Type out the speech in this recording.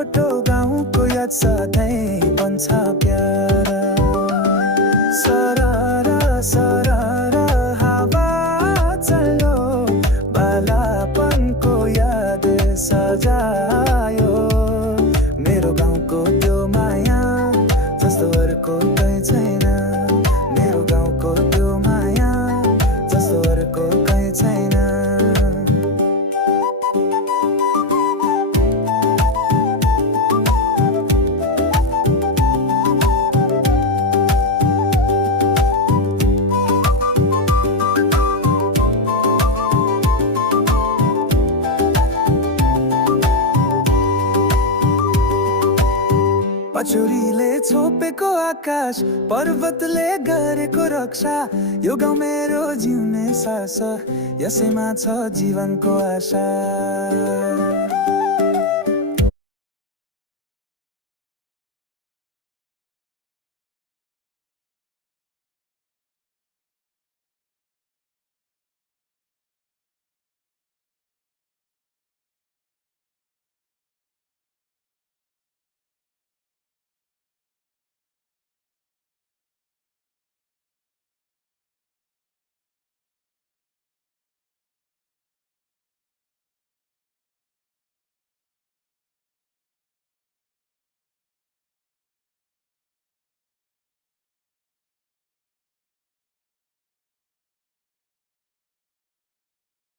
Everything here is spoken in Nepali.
फोटो गाउँको याद सधैँ बन्छ प्यारा। सरर सरर हावा चल्यो, बालापनको याद सजायो। मेरो गाउँको त्यो माया जस्तो अर्को कहीँ छैन। मेरो गाउँको त्यो माया जस्तो अर्को कहीँ छैन। पछुरीले छोपेको आकाश, पर्वतले गरेको रक्षा। यो गाउँ मेरो जिउने सास, यसैमा छ जीवनको आशा।